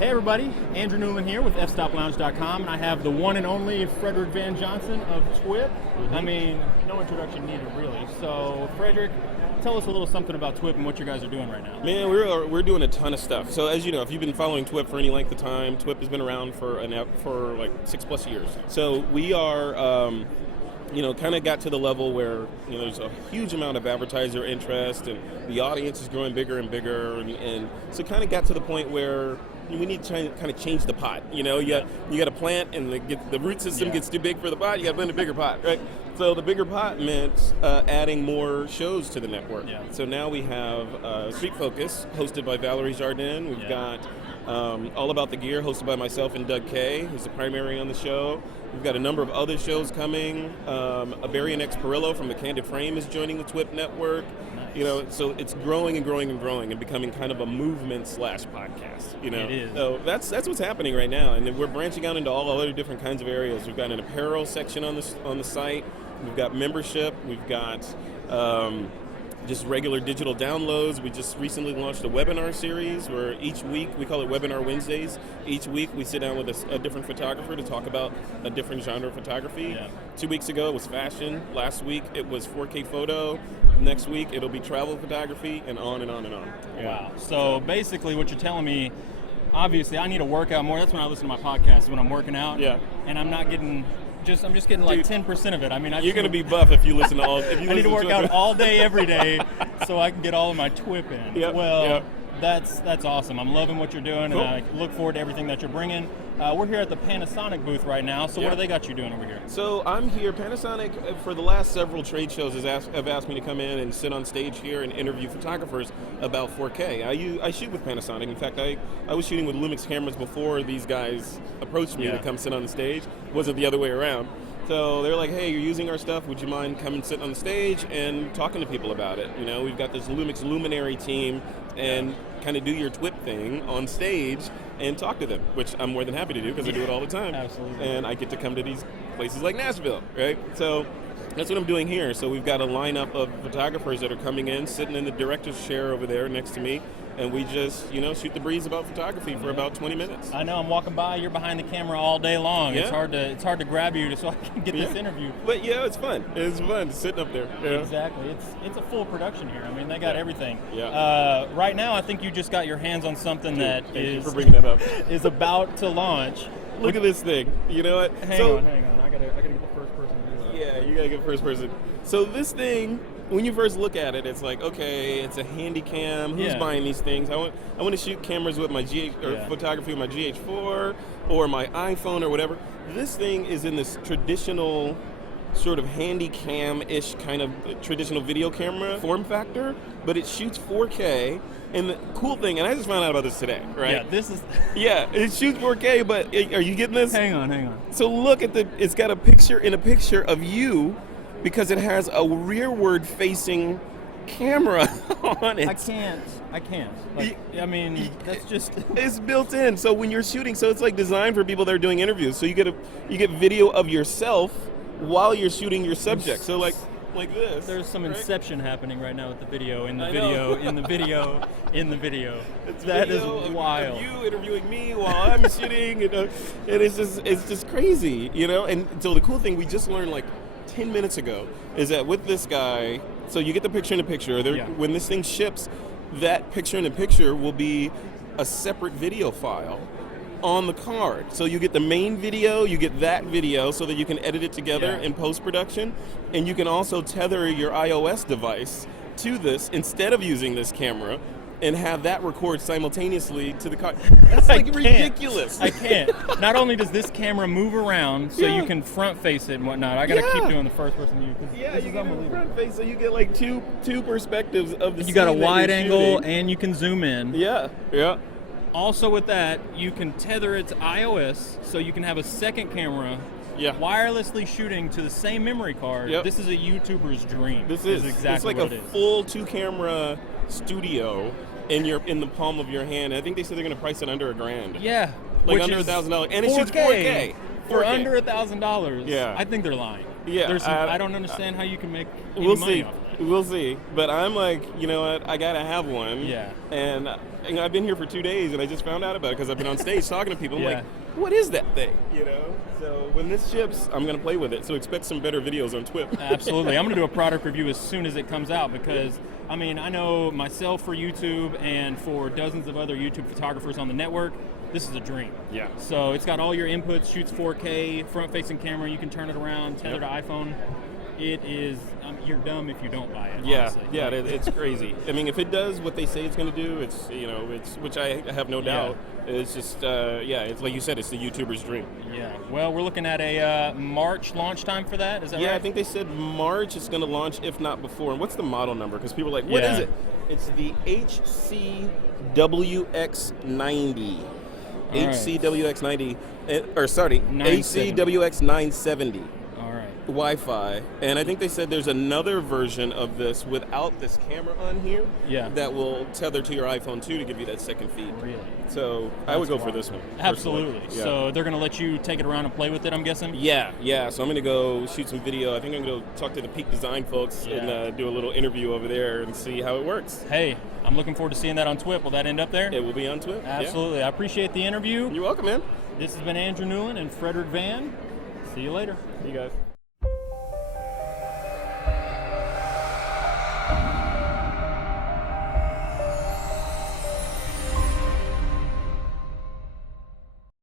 Hey everybody, Andrew Newman here with fstoplounge.com, and I have the one and only Frederick Van Johnson of TWIP. I mean, no introduction needed really. So Frederick, tell us a little something about TWIP and what you guys are doing right now. Man, we're doing a ton of stuff. So as you know, if you've been following TWIP for any length of time, TWIP has been around for like 6+ years. So we are, kind of got to the level where there's a huge amount of advertiser interest, and the audience is growing bigger and bigger, and so kind of got to the point where we need to kind of change the pot. You got a plant, and the root system gets too big for the pot. You got to plant a bigger pot, right? So the bigger pot meant adding more shows to the network. Yeah. So now we have Street Focus, hosted by Valerie Jardin. We've got All About the Gear, hosted by myself and Doug Kay, who's the primary on the show. We've got a number of other shows coming. Abarian X Perillo from the Candid Frame is joining the TWIP network. Nice. So it's growing and growing and growing and becoming kind of a movement / podcast. It is. So that's what's happening right now, and we're branching out into all other different kinds of areas. We've got an apparel section on the site. We've got membership. We've got just regular digital downloads. We just recently launched a webinar series where each week, we call it Webinar Wednesdays. Each week we sit down with a different photographer to talk about a different genre of photography. Yeah. 2 weeks ago it was fashion. Last week it was 4K photo. Next week it'll be travel photography, and on and on and on. Wow. So basically what you're telling me, obviously I need to work out more. That's when I listen to my podcast, when I'm working out. Yeah. And I'm not getting... I'm just getting like 10% of it. I mean, you're going to be buff if you listen to all. If you I need to work out all day, every day, so I can get all of my TWIP in. Yep, well, that's awesome. I'm loving what you're doing, cool. And I look forward to everything that you're bringing. We're here at the Panasonic booth right now. So what do they got you doing over here? So I'm here. Panasonic, for the last several trade shows, have asked me to come in and sit on stage here and interview photographers about 4K. I shoot with Panasonic. In fact, I was shooting with Lumix cameras before these guys approached me to come sit on the stage. It wasn't the other way around. So they're like, hey, you're using our stuff. Would you mind coming sitting on the stage and talking to people about it? We've got this Lumix Luminary team, and kind of do your TWIP thing on stage and talk to them, which I'm more than happy to do because I do it all the time. Absolutely. And I get to come to these places like Nashville, right? So that's what I'm doing here. So we've got a lineup of photographers that are coming in, sitting in the director's chair over there next to me, and we just, shoot the breeze about photography for about 20 minutes. I know, I'm walking by, you're behind the camera all day long. Yeah. It's hard to grab you so I can get this interview. But it's fun. It's fun sitting up there. Yeah. Exactly. It's a full production here. I mean, they got everything. Yeah. Right now, I think you just got your hands on something that thank you for bringing that up. is about to launch. Look at this thing. You know what? Hang on. I gotta get the first person to do that. Yeah, you gotta get first person. So this thing, when you first look at it, it's like, okay, it's a handy cam. Who's buying these things? I want to shoot cameras with my photography with my GH4 or my iPhone or whatever. This thing is in this traditional sort of handy cam-ish kind of traditional video camera form factor, but it shoots 4K. And the cool thing, and I just found out about this today, right? Yeah, this is... it shoots 4K, but are you getting this? Hang on. So look at it's got a picture of you, because it has a rearward facing camera on it. I can't. I mean, that's just... It's built in. So when you're shooting, so it's like designed for people that are doing interviews. So you get video of yourself while you're shooting your subject. So like this. There's some inception happening right now with the video, in the video. That is wild. Of you interviewing me while I'm shooting, and it's just crazy, And so the cool thing we just learned like 10 minutes ago is that with this guy, so you get the picture-in-a-picture. When this thing ships, that picture-in-a-picture will be a separate video file on the card. So you get the main video, you get that video so that you can edit it together in post-production, and you can also tether your iOS device to this instead of using this camera and have that record simultaneously to the card. That's ridiculous. I can't. Not only does this camera move around so you can front face it and whatnot, I gotta keep doing the first person view. You get a front face, so you get like two perspectives of the scene. You got a wide angle and you can zoom in. Yeah. Also with that, you can tether it to iOS, so you can have a second camera wirelessly shooting to the same memory card. Yep. This is a YouTuber's dream. This is exactly what it is. It's like a full 2-camera studio in the palm of your hand. I think they said they're going to price it under $1,000. Yeah. Like under $1,000. And it shoots 4K. For under $1,000. Yeah. I think they're lying. Yeah, I don't understand how you can make any we'll money see. off of that. We'll see. But I'm like, you know what? I gotta have one. Yeah. And you know, I've been here for 2 days, and I just found out about it because I've been on stage talking to people. I'm Yeah. like, what is that thing? You know. So when this ships, I'm gonna play with it. So expect some better videos on TWIP. Absolutely. I'm going to do a product review as soon as it comes out because, I mean, I know myself for YouTube and for dozens of other YouTube photographers on the network, this is a dream. Yeah. So it's got all your inputs, shoots 4K, front-facing camera, you can turn it around, tether to iPhone. It is, you're dumb if you don't buy it, Yeah, honestly. yeah, it's crazy. I mean, if it does what they say it's going to do, it's, you know, it's, which I have no doubt. It's just, yeah, it's like you said, it's the YouTuber's dream. Yeah. Well, we're looking at a March launch time for that. Is that right? Yeah, I think they said March is going to launch, if not before. And what's the model number? Because people are like, what is it? It's the HC-WX970. HC-WX970, or sorry, 970. HC-WX970. Wi-Fi, and I think they said there's another version of this without this camera on here that will tether to your iPhone 2 to give you that second feed. Really? So I would go for this one. Absolutely. Yeah. So they're going to let you take it around and play with it, I'm guessing? Yeah. So I'm going to go shoot some video. I think I'm going to go talk to the Peak Design folks and do a little interview over there and see how it works. Hey, I'm looking forward to seeing that on TWIP. Will that end up there? It will be on TWIP. Absolutely. Yeah. I appreciate the interview. You're welcome, man. This has been Andrew Newland and Frederick Van. See you later. See you guys.